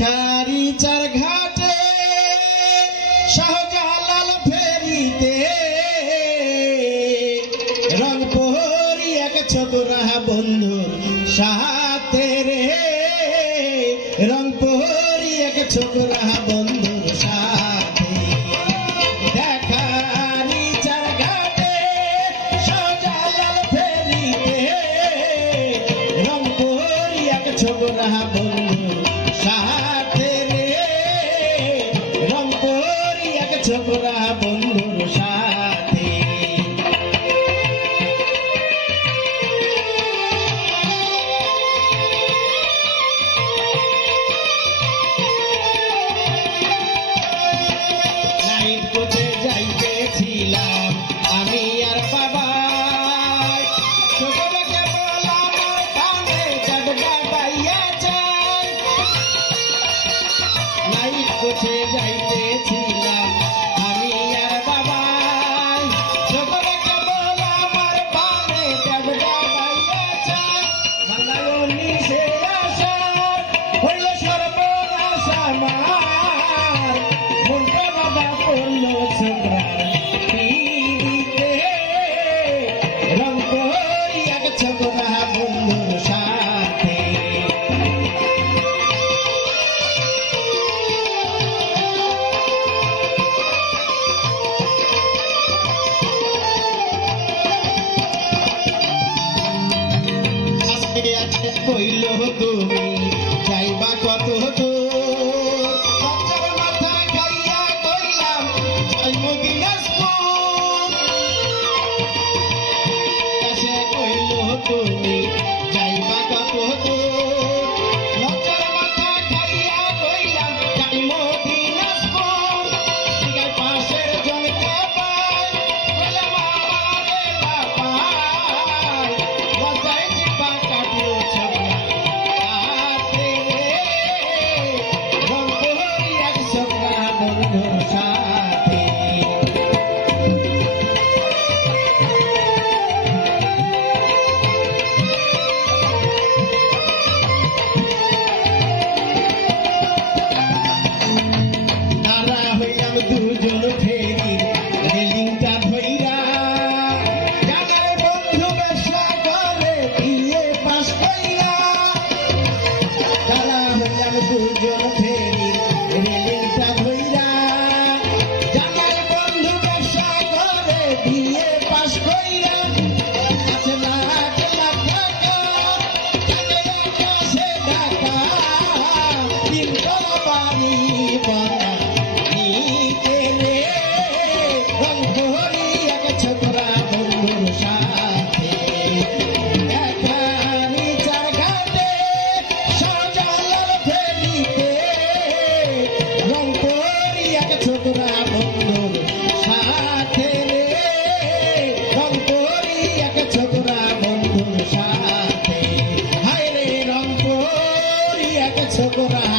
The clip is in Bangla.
দেখারি চার ঘাটে শাহজালাল ফেরিতে রংপুরি এক ছোকরা বন্ধুর সাথে রে রংপুরি এক ছোকরা বন্ধুর সাথে দেখারি চার ঘাটে শাহজালাল ফেরিতে রংপুরি এক ছোকরা বন্ধুর সাথে রে রংপুরি এক ছোকরা বন্ধুর সাথে নাইট কোচে যাইতেছিলাম আমি আর বাবা ছোটবেলাকে বললাম আমার কানে চাবটা পাইয়া চাই নাইট কোচে যাইতেছিলাম আমি আর বাবা ছোটবেলাকে বললাম আমার কানে চাবটা পাইয়া চাই বাংলায় সে আসার হইল সর্বনাশ আমার মনটা বাবা পড়ল ছোকরার পিড়িতে রংপুরি এক ছোকরা বন্ধুর সাথে আজকে আজকে কইল তুমি যাইবা কত দূর বাচ্চার মাথা খাইয়া কইলাম যাইব দিনাজপুর এসে কইল তুমি যাইবা কত দূর বাচ্চার মাথা খাইয়া কইলাম যাইব দিনাজপুর শিখায় পাশের জনকে পাই কইলাম আমারে বাপাই লজ্জায় জিব্বা কাটলো ছোকরা হাতে রে রংপুরি এক ছোকরা বন্ধুর সাথে তারা হইলাম দুজন ফেরি রেলিংটা ধইরা জানার বন্ধু ব্যবসা করে বিয়ে পাস কইরা তারা হইলাম দুজন ফেরি রেলিংটা ধইরা জানার বন্ধু ব্যবসা করে বিয়ে পাস কইরা আছে লাখ লাখ টাকা টাকা আকাশে ঢাকা তিনতলা বাড়ি বানা নিতে রে রংপুরি এক ছোকরা বন্ধুর সাথে দেখারি চার ঘাটে শাহজালাল ফেরিতে রংপুরি এক ছোকরা বন্ধুর সাথে রে রংপুরি এক ছোকরা বন্ধুর সাথে হায় রে রংপুরি এক ছোকরা